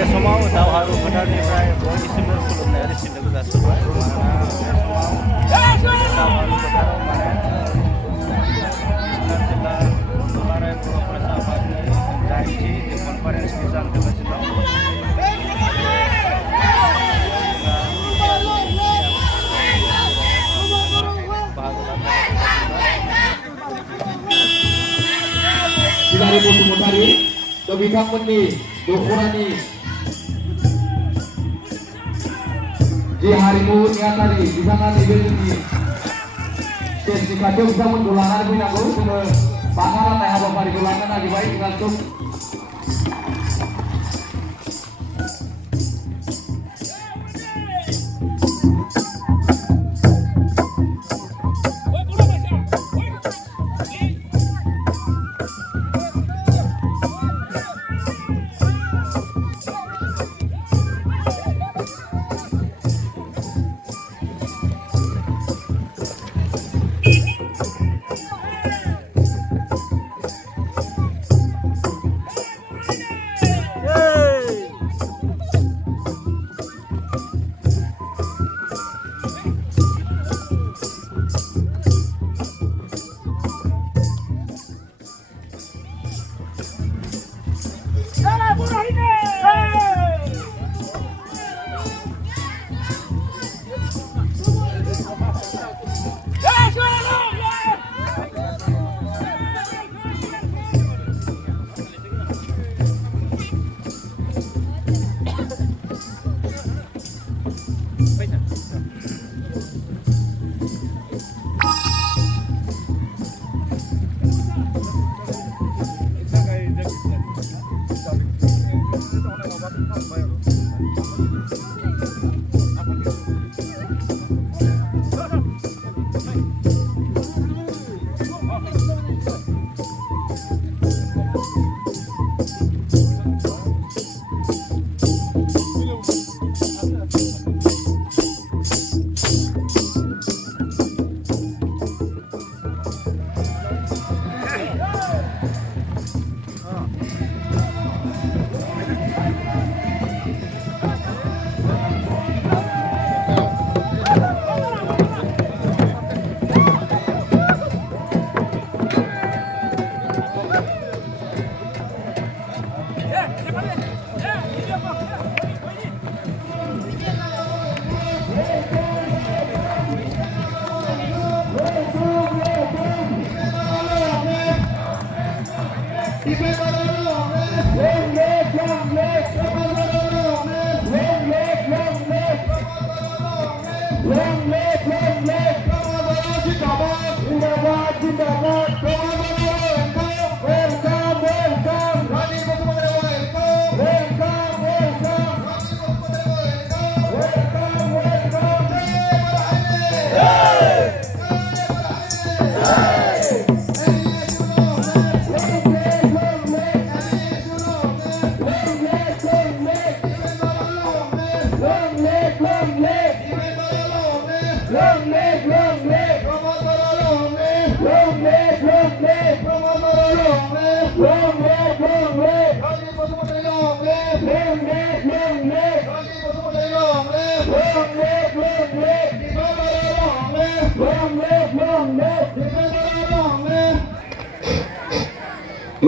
बे समाव दावहारु फोथारनिफ्राय बयनिसिमबो खुलुमनाय आरो सिबिनायखौ जासिबाय मानोना बे समाव दावहारु फोथाराव माने बिश्वनाथ जिल्ला दुलाराय बर' फरायसा आफादनि 8थि कनफारेन्स मिसान थांगासिनो दं। Dari Bosumutari ke bitanganni Dokurani di harimu nyatari bitangan ini sesi kacau bisa mendulangan binaku ke pangalan teh apa parikulangan lagi baik langsung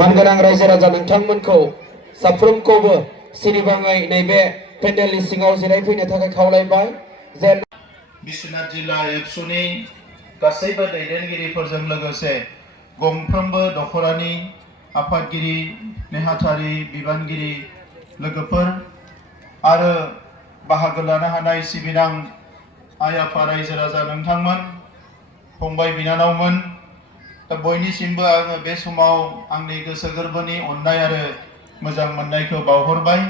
मानगोनां रायजो राजा नोंथांमोनखौ साफ्रोमखौबो सिरिबाङै नैबे पेन्डेलनि सिङाव जिरायफैनो थाखाय खावलायबाय। जेन बिश्वनाथ जिल्ला एबसुनि गासैबो दैदेनगिरिफोरजों लोगोसे गंफ्रोमबो दखरानि आफादगिरि नेहाथारि बिबानगिरि लोगोफोर आरो बाहागो लानो हानाय सिबिनां आइ आफा रायजो राजा नोंथांमोन फंबाय बिनानावमोन दा बयनिसिमबो आङो बे समाव आंनि गोसो गोरबोनि अननाय आरो मोजां मोननायखौ बावहरबाय।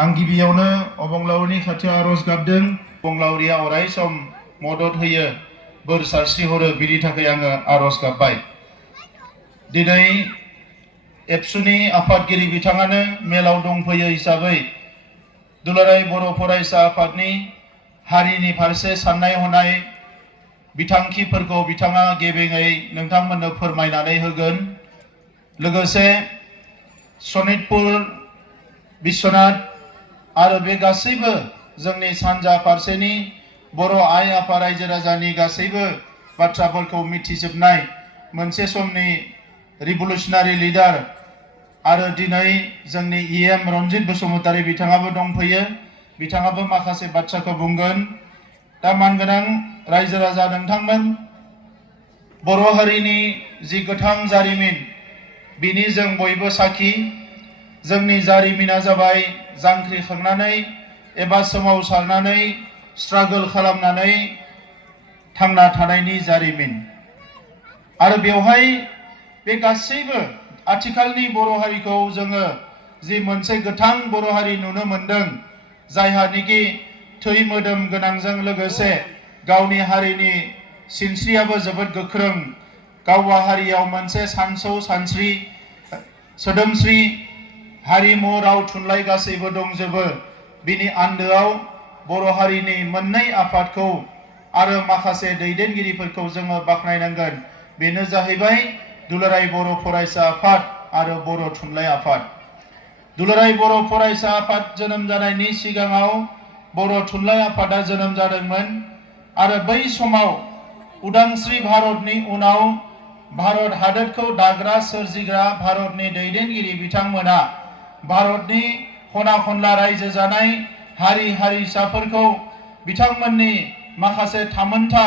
आं गिबियावनो अबंलावरिनि खाथियाव आरज गाबदों अबंलावरिया अराय सम मदद होयो बोर सारस्रि हरो बिनि थाखाय आङो आरज गाबबाय। दिनै एबसुनि आफादगिरि बिथाङानो मेलाव दंफैयो हिसाबै दुलाराय बर' फरायसा आफादनि हारिनि फारसे साननाय हनाय बिथांखिफोरखौ बिथाङा गेबेङै नोंथांमोननो फोरमायनानै होगोन। लोगोसे सनितपुर बिश्वनाथ आरो बे गासैबो जोंनि सानजा फारसेनि बर' आइ आफा रायजो राजानि गासैबो बाथ्राफोरखौ मिथिजोबनाय मोनसे समनि रिभलुसनारि लिडार आरो दिनै जोंनि EM रन्जित बसुमतारी बिथाङाबो दंफैयो। बिथाङाबो माखासे बाथ्राखौ बुंगोन। दा मानगोनां रायजो राजा नोंथांमोन, बर' हारिनि जि गोथां जारिमिन बिनि जों बयबो साखि। जोंनि जारिमिना जाबाय जांख्रिखांनानै एबा सोमावसारनानै स्ट्रागल खालामनानै थांना थानायनि जारिमिन। आरो बेवहाय बे गासैबो आथिखालनि बर' हारिखौ जोङो जि मोनसे गोथां बर' हारि नुनो मोनदों, जायहानिखि थै मोदोम गोनांजों लोगोसे गावनि हारिनि सिनस्रियाबो जोबोद गोख्रों, गावहा हारियाव मोनसे सानसौ सानस्रि सोदोमस्रि हारिमु राव थुनलाइ गासैबो दंजोबो। बिनि आन्दोआव बर' हारिनि मोननै आफादखौ आरो माखासे दैदेनगिरिफोरखौ जोङो बाख्नायनांगोन। बेनो जाहैबाय दुलाराय बर' फरायसा आफाद आरो बर' थुनलाइ आफाद। दुलाराय बर' फरायसा आफाद जोनोम जानायनि सिगाङाव बर' थुनलाइ आफादा जोनोम जादोंमोन आरो बै समाव उदांस्रि भारतनि उनाव भारत हादरखौ दाग्रा सोरजिग्रा भारतनि दैदेनगिरि बिथांमोना भारतनि खना खनला रायजो जानाय हारि हारिसाफोरखौ बिथांमोननि माखासे थामोनथा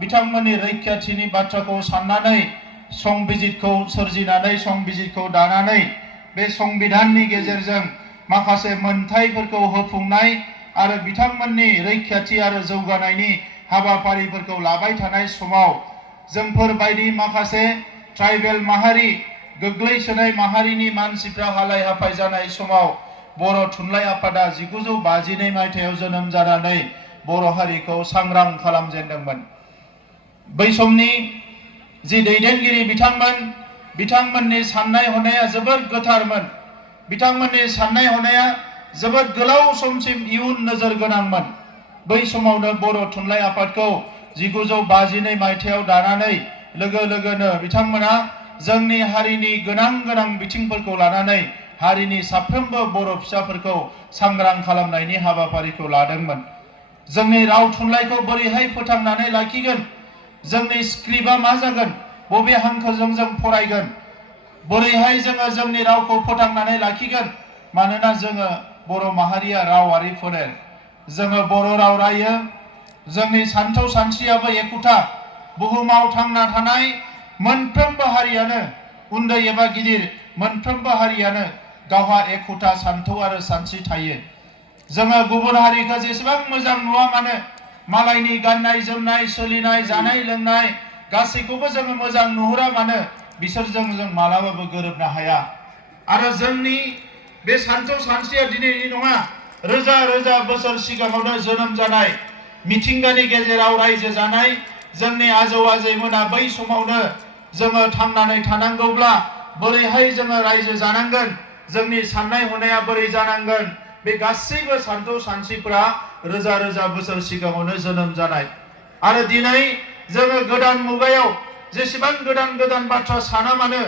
बिथांमोननि रैखाथिनि बाथ्राखौ साननानै संबिजितखौ सोरजिनानै संबिजितखौ दानानै बे संबिधाननि गेजेरजों माखासे मोनथायफोरखौ होफुंनाय आरो बिथांमोननि रैखाथि आरो जौगानायनि हाबाफारिफोरखौ लाबाय थानाय समाव जोंफोर बायदि माखासे ट्राइबेल माहारि गोग्लैसोनाय माहारिनि मानसिफ्रा हालाय हाफाय जानाय समाव बर' थुनलाइ आफादा 1952 मायथाइयाव जोनोम जानानै बर' हारिखौ सांग्रां खालामजेनदोंमोन। बै समनि जि दैदेनगिरि बिथांमोननि साननाय हनाया जोबोद गोथारमोन। बिथांमोननि साननाय हनाया जोबोद गोलाव समसिम इयुन नोजोर गोनांमोन। बै समावनो बर' थुनलाइ आफादखौ 1952 मायथाइयाव दानानै लोगो लोगोनो बिथांमोना जोंनि हारिनि गोनां बिथिंफोरखौ लानानै हारिनि साफ्रोमबो बर' फिसाफोरखौ सांग्रां खालामनायनि हाबाफारिखौ लादोंमोन। जोंनि राव थुनलाइखौ बोरैहाय फोथांनानै लाखिगोन, जोंनि स्क्रिप्टआ मा जागोन, बबे हांखोजों जों फरायगोन, बोरैहाय जोङो जोंनि रावखौ फोथांनानै लाखिगोन। मानोना जोङो बर' माहारिया रावारि फोलेर, जोङो बर' राव रायो, जोंनि सानथौ सानस्रियाबो एखुथा। बुहुमाव थांना थानाय मोनफ्रोमबो हारियानो उन्दै एबा गिदिर मोनफ्रोमबो हारियानो गावहा एखुथा सानथौ आरो सानस्रि थायो। जोङो गुबुन हारिखौ जेसेबां मोजां नुवा मानो, मालायनि गाननाय जोमनाय सोलिनाय जानाय लोंनाय गासैखौबो जोङो मोजां नुहुरा मानो, बिसोरजों जों मालाबाबो गोरोबनो हाया। आरो जोंनि बे सानथौ सानस्रिया दिनैनि नङा, रोजा रोजा बोसोर सिगाङावनो जोनोम जानाय, मिथिंगानि गेजेराव रायजो जानाय जोंनि आजौ आजैमोना बै समावनो जोङो थांनानै थानांगौब्ला बोरैहाय जोङो रायजो जानांगोन, जोंनि साननाय हनाया बोरै जानांगोन, बे गासैबो सानथौ सानस्रिफोरा रोजा रोजा बोसोर सिगाङावनो जोनोम जानाय। आरो दिनै जोङो गोदान मुगायाव जेसेबां गोदान बाथ्रा साना मानो,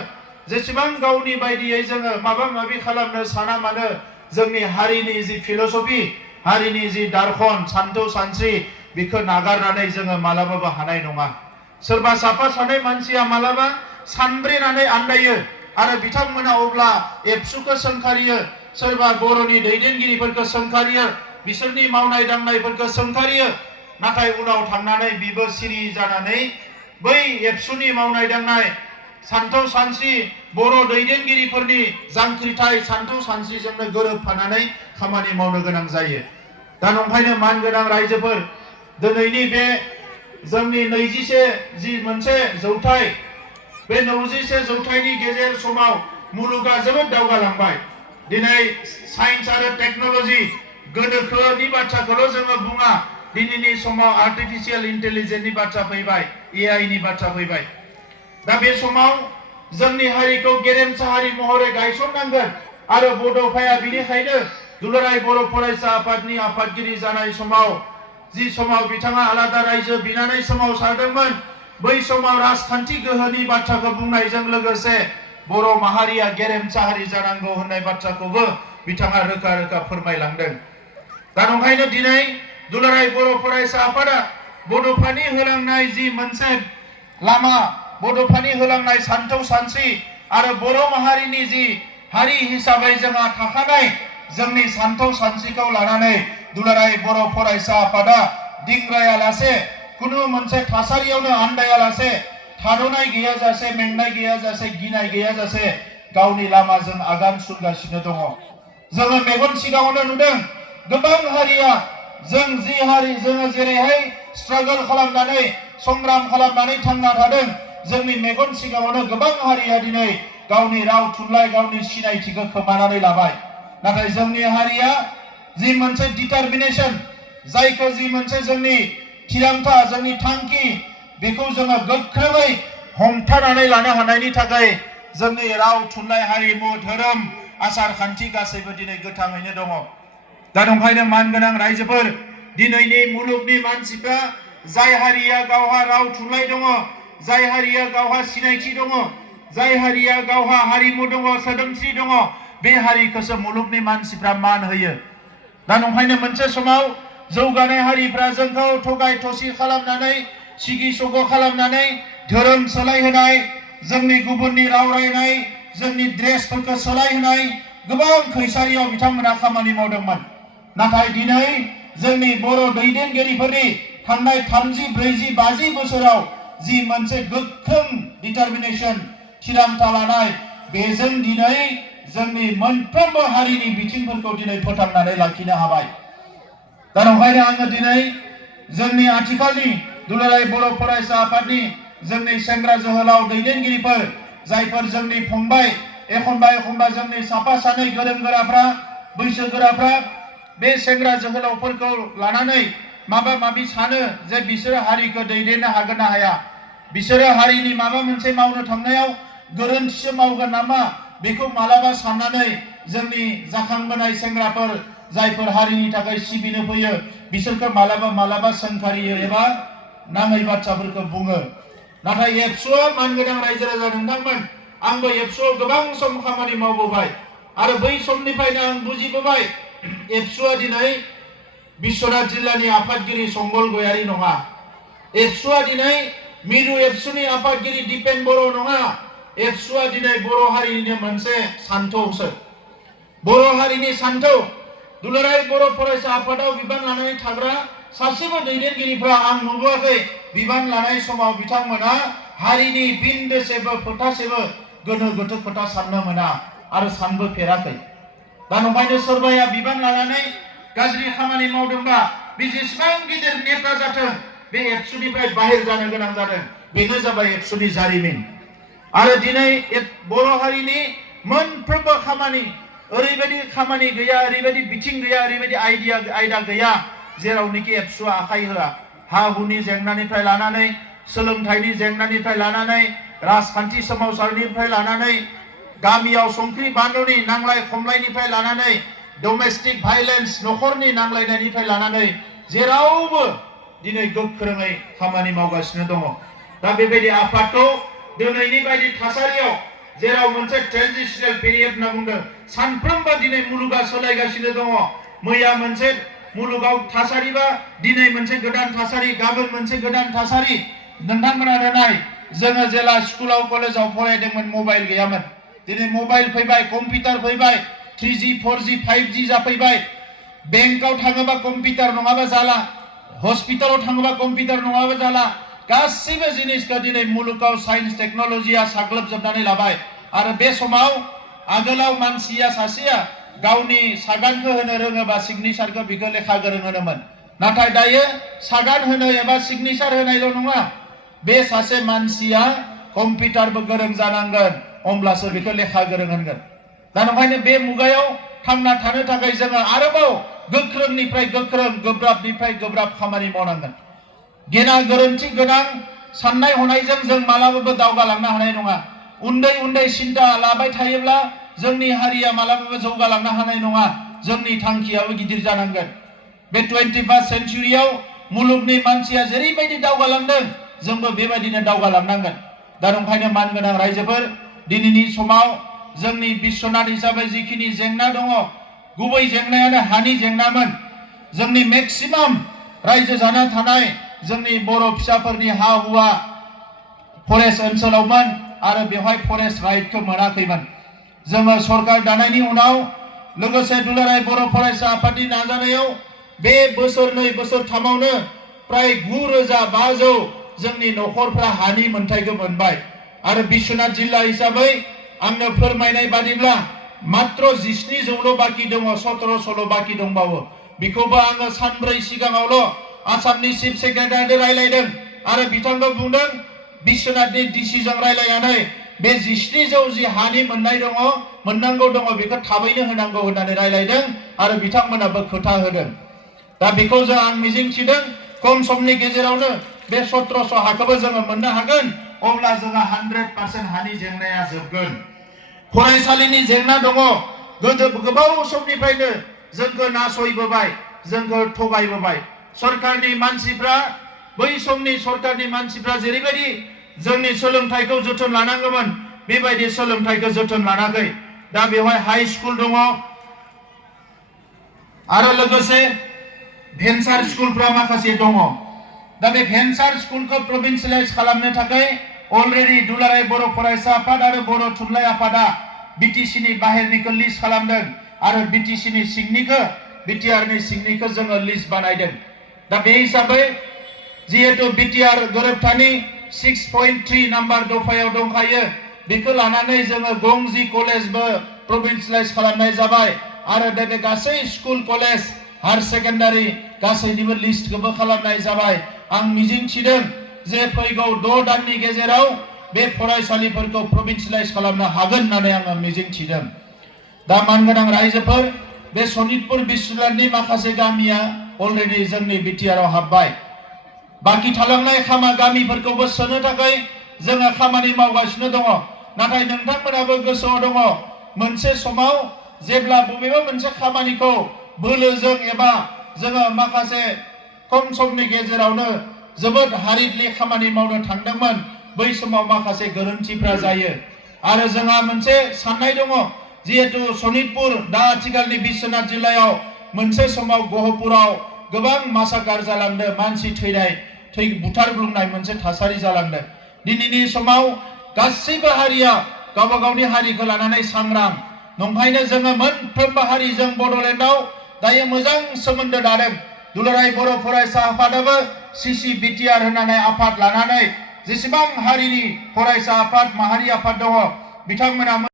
जेसेबां गावनि बायदियै जोङो माबा माबि खालामनो साना मानो, जोंनि हारिनि जि फिल'सफि, हारिनि जि दारखन सानथौ सानस्रि बेखौ नागारनानै जोङो मालाबाबो हानाय नङा। सोरबा साफा सानै मानसिया मालाबा सानब्रेनानै आन्दायो आरो बिथांमोना अब्ला एबसुखौ सोंखारियो, सोरबा बर'नि दैदेनगिरिफोरखौ सोंखारियो, बिसोरनि मावनाय दांनायफोरखौ सोंखारियो। नाथाय उनाव थांनानै बिबो सिरि जानानै बै एबसुनि मावनाय दांनाय सानथौ सानस्रि बर' दैदेनगिरिफोरनि जांख्रिथाय सानथौ सानस्रिजोंनो गोरोबफानानै खामानि मावनो गोनां जायो। दा नंखायनो मानगोनां रायजोफोर, दिनैनि बे जोंनि 21 जि मोनसे जौथाइ, बे 21 जौथाइनि गेजेर समाव मुलुगा जोबोद दावगालांबाय। दिनै साइन्स आरो टेक्न'लजि गोनोखोनि बाथ्राखौल' जोङो बुङा, दिनैनि समाव आर्टिफिशियेल इन्टेलिजेन्सनि बाथ्रा फैबाय, AI नि बाथ्रा फैबाय। दा बे समाव जोंनि हारिखौ गेरेमसा हारि महरै गायसननांगोन। आरो बड'फाया बिनिखायनो दुलाराय बर' फरायसा आफादनि आफादगिरि जानाय समाव, जि समाव बिथाङा आलादा रायजो बिनानै सोमावसारदोंमोन, बै समाव राजखान्थि गोहोनि बाथ्राखौ बुंनायजों लोगोसे बर' माहारिया गेरेमसा हारि जानांगौ होननाय बाथ्राखौबो बिथाङा रोखा रोखा फोरमायलांदों। दा नंखायनो दिनै दुलाराय बर' फरायसा आफादा बड'फानि होलांनाय जि मोनसे लामा, बड'फानि होलांनाय सानथौ सानस्रि आरो बर' माहारिनि जि हारि हिसाबै जोंहा थाखानाय जोंनि सानथौ सानस्रिखौ लानानै दुलाराय बर' फरायसा आफादा दिंग्रायालासे कुनु मोनसे थासारियावनो आन्दायालासे थाद'नाय गैयाजासे, मेंनाय गैयाजासे, गिनाय गैयाजासे गावनि लामाजों आगान सुरगासिनो दङ। जोङो मेगन सिगाङावनो नुदों गोबां हारिया जों जि हारि जोङो जेरैहाय स्ट्रागल खालामनानै संग्राम खालामनानै थांना थादों, जोंनि मेगन सिगाङावनो गोबां हारिया दिनै गावनि राव थुनलाइ गावनि सिनायथिखौ खोमानानै लाबाय। नाथाय जोंनि हारिया जि मोनसे डिटारमिनेशन, जायखौ जि मोनसे जोंनि थिरांथा, जोंनि थांखि, बेखौ जोङो गोख्रोङै हमथानानै लानो हानायनि थाखाय जोंनि राव थुनलाइ हारिमु धोरोम आसार खान्थि गासैबो दिनै गोथाङैनो दङ। दा नंखायनो मानगोनां रायजोफोर, दिनैनि मुलुगनि मानसिफ्रा जाय हारिया गावहा राव थुनलाइ दङ, जाय हारिया गावहा सिनायथि दङ, जाय हारिया गावहा हारिमु दङ, सोदोमस्रि दङ, बे हारिखौसो मुलुगनि मानसिफ्रा मान होयो। दा नंखायनो मोनसे समाव जौगानाय हारिफ्रा जोंखौ थगाय थसि खालामनानै, सिगि सग' खालामनानै धोरोम सोलायहोनाय, जोंनि गुबुननि राव रायनाय, जोंनि ड्रेसफोरखौ सोलायहोनाय गोबां खैसारियाव बिथांमोना खामानि मावदोंमोन। नाथाय दिनै जोंनि बर' दैदेनगिरिफोरनि थांनाय 30, 40, 50 बोसोराव जि मोनसे गोख्रों डिटारमिनेशन, थिरांथा लानाय, बेजों दिनै जोंनि मोनफ्रोमबो हारिनि बिथिंफोरखौ दिनै फोथांनानै लाखिनो हाबाय। दा नंखायनो आङो दिनै जोंनि आथिखालनि दुलाराय बर' फरायसा आफादनि जोंनि सेंग्रा जोहोलाव दैदेनगिरिफोर, जायफोर जोंनि फंबाय, एखनबा जोंनि साफा सानै गोरों गोराफ्रा, बैसोगोराफ्रा बे सेंग्रा जोहोलावफोरखौ लानानै माबा माबि सानो जे बिसोरो हारिखौ दैदेननो हागोन ना हाया, बिसोरो हारिनि माबा मोनसे मावनो थांनायाव गोरोन्थिसो मावगोन नामा, बेखौ मालाबा साननानै जोंनि जाखांबोनाय सेंग्राफोर, जायफोर हारिनि थाखाय सिबिनो फैयो, बिसोरखौ मालाबा सोंखारियो एबा नाङै बाथ्राफोरखौ बुङो। नाथाय एबसुआ मानगोनां रायजो राजा नोंथांमोन, आंबो एबसुआव गोबां सम खामानि मावबोबाय आरो बै समनिफ्रायनो आं बुजिबोबाय एबसुआ दिनै बिश्वनाथ जिल्लानि आफादगिरि संगल गयारी नङा। एबसुआ दिनै मिरु एबसुनि आफादगिरि दिपेन बर' नङा। एबसुआ दिनै बर' हारिनिनो मोनसे सान्थौसो। बर' हारिनि सान्थौ, दुलाराय बर' फरायसा आफादाव बिबान लानानै थाग्रा सासेबो दैदेनगिरिफ्रा आं नुबोआखै बिबान लानाय समाव बिथांमोना हारिनि बिन्दोसेबो फोथासेबो गोनो गोथो खोथा साननो मोना आरो सानबोफेराखै। दा नंखायनो सोरबाया बिबान लानानै गाज्रि खामानि मावदोंबा बे जेसेबां गिदिर नेता जाथों, बे एबसुनिफ्राय बाहेर जानो गोनां जादों। बेनो जाबाय एबसुनि जारिमिन। आरो दिनै बर' हारिनि मोनफ्रोमबो खामानि, ओरैबायदि खामानि गैया, ओरैबायदि बिथिं गैया, ओरैबायदि आयदा गैया जेरावनोखि एबसुआ आखाइ होआ। हा हुनि जेंनानिफ्राय लानानै, सोलोंथाइनि जेंनानिफ्राय लानानै, राजखान्थि सोमावसारनिफ्राय लानानै, गामियाव संख्रि बानलुनि नांलाय खमलायनिफ्राय लानानै, डमेस्टिक भाइलेन्स, नखरनि नांलायनायनिफ्राय लानानै जेरावबो दिनै गोख्रोङै खामानि मावगासिनो दङ। दा बेबायदि आफादखौ दिनैनि बायदि थासारियाव, जेराव मोनसे ट्रेन्जिशनेल पिरियड होनना बुंदों, सानफ्रोमबो दिनै मुलुगा सोलायगासिनो दङ। मैया मोनसे मुलुगाव थासारिबा दिनै मोनसे गोदान थासारि, गाबोन मोनसे गोदान थासारि। नोंथांमोना नाय, जोङो जेला स्कुलाव कलेजाव फरायदोंमोन मबाइल गैयामोन। दिनै मबाइल फैबाय, कम्पिउटार फैबाय, 3G 4G 5G जाफैबाय। बेंकआव थाङोबा कम्पिउटार नङाबा जाला, हस्पिटालाव थाङोबा कम्पिउटार नङाबा जाला। गासैबो जिनिसखौ दिनै मुलुगाव साइन्स टेक्न'लजिया साग्लोबजोबनानै लाबाय। आरो बे समाव आगोलाव मानसिया सासेया गावनि सागानखौ होनो रोङोबा सिगनेचारखौ बिखौ लेखा गोरों होनोमोन। नाथाय दायो सागान होनो एबा सिगनेचार होनायल' नङा, बे सासे मानसिया कम्पिउटारबो गोरों जानांगोन, अब्लासो बेखौ लेखा गोरों होनगोन। दा नंखायनो बे मुगायाव थांना थानो थाखाय जोङो आरोबाव गोख्रोंनिफ्राय गोख्रों, गोब्राबनिफ्राय गोब्राब खामानि मावनांगोन। गेना गोरोन्थि गोनां साननाय हनायजों जों मालाबाबो दावगालांनो हानाय नङा। उन्दै उन्दै सिन्ता लाबाय थायोब्ला जोंनि हारिया मालाबाबो जौगालांनो हानाय नङा। जोंनि थांखियाबो गिदिर जानांगोन। बे 21st सेन्चुरियाव मुलुगनि मानसिया जेरैबायदि दावगालांदों, जोंबो बेबायदिनो दावगालांनांगोन। दा नंखायनो मानगोनां रायजोफोर, दिनैनि समाव जोंनि बिश्वनाथ हिसाबै जिखिनि जेंना दङ, गुबै जेंनायानो हानि जेंनामोन। जोंनि मेक्सिमाम रायजो जाना थानाय जोंनि बर' फिसाफोरनि हा हुआ फरेस्ट ओनसोलावमोन आरो बेवहाय फरेस्ट राइटखौ मोनाखैमोन। जोङो सरकार दानायनि उनाव लोगोसे दुलाराय बर' फरायसा आफादनि नाजानायाव बे बोसोरनै बोसोरथामावनो प्राय 9,500 जोंनि न'खरफ्रा हानि मोनथायखौ मोनबाय आरो बिश्वनाथ जिल्ला हिसाबै आंनो फोरमायनाय बादिब्ला मात्र 17,000ल' बाखि दङ, 17,000ल' बाखि दंबावो। बेखौबो आङो सानब्रै सिगाङावल' आसामनि चिफ सेक्रेटारिजों रायलायदों आरो बिथांखौ बुंदों बिश्वनाथनि डिसिजों रायलायनानै बे 17,000 जि हानि मोननाय दङ मोननांगौ दङ बेखौ थाबैनो होनांगौ होननानै रायलायदों आरो बिथांमोनाबो खोथा होदों। दा बेखौ आं मिजिंथिदों खम समनि गेजेरावनो बे 1700 हाखौबो जोङो मोननो हागोन। अब्ला जोंहा 100% हानि जेंनाया जोबगोन। फरायसालिनि जेंना दङ। गोबाव समनिफ्रायनो जोंखौ नासयबोबाय, जोंखौ थगायबोबाय। सरकारनि मानसिफ्रा बै समनि सरकारनि मानसिफ्रा जेरैबायदि जोंनि सोलोंथाइखौ जोथोन लानांगौमोन बेबायदि सोलोंथाइखौ जोथोन लानाखै। दा बेवहाय हाई स्कुल दङ आरो लोगोसे भेन्सार स्कुलफ्रा माखासे दङ। दा बे भेन्सार स्कुलखौ प्रभिन्सियेलाइज खालामनो थाखाय अलरेडि दुलाराय बर' फरायसा आफाद आरो बर' थुनलाइ आफादा बिटिसिनि बाहेरनिखौ लिस्ट खालामदों आरो बिटिसिनि सिंनिखौ बिटिआरनि सिंनिखौ जोङो लिस्ट बानायदों। दा बे हिसाबै जिहेतु बिटिआर गोरोबथानि 6.3 नाम्बार दफायाव दंखायो बेखौ लानानै जोङो गंजि कलेजबो प्रभिन्सियेलाइज खालामनाय जाबाय आरो बे गासै स्कुल कलेज हायर सेकेन्डारि गासैनिबो लिस्टखौबो खालामनाय जाबाय। आं मिजिंथिदों जे फैगौ 6 दाननि गेजेराव बे फरायसालिफोरखौ प्रभिन्सियेलाइज खालामनो हागोन होननानै आङो मिजिंथिदों। दा मानगोनां रायजोफोर, बे सनितपुर बिश्वनाथनि माखासे गामिया अलरेडि जोंनि बिटिआरआव हाबबाय। बाखि थालांनाय गामिफोरखौबो सोनो थाखाय जोङो खामानि मावगासिनो दङ। नाथाय नोंथांमोनाबो गोसोआव दङ मोनसे समाव जेब्ला बबेबा मोनसे खामानिखौ बोलोजों एबा जोङो माखासे खम समनि गेजेरावनो जोबोद हारिडलि खामानि मावनो थांदोंमोन, बै समाव माखासे गोरोन्थिफ्रा जायो आरो जोंहा मोनसे साननाय दङ जिहेतु सनितपुर दा आथिखालनि बिश्वनाथ जिल्लायाव मोनसे समाव गहपुराव गोबां मासाकार जालांदों, मानसि थैनाय बुथारग्लुंनाय मोनसे थासारि जालांदों। दिनैनि समाव गासैबो हारिया गावबा गावनि हारिखौ लानानै सांग्रां। नंखायनो जोङो मोनफ्रोमबो हारिजों बड'लेण्डआव दायो मोजां सोमोन्दो दादों। दुलाराय बर' फरायसा आफादाबो सिसि बिटिआर होननानै आफाद लानानै जेसेबां हारिनि फरायसा आफाद माहारि आफाद दङ बिथांमोना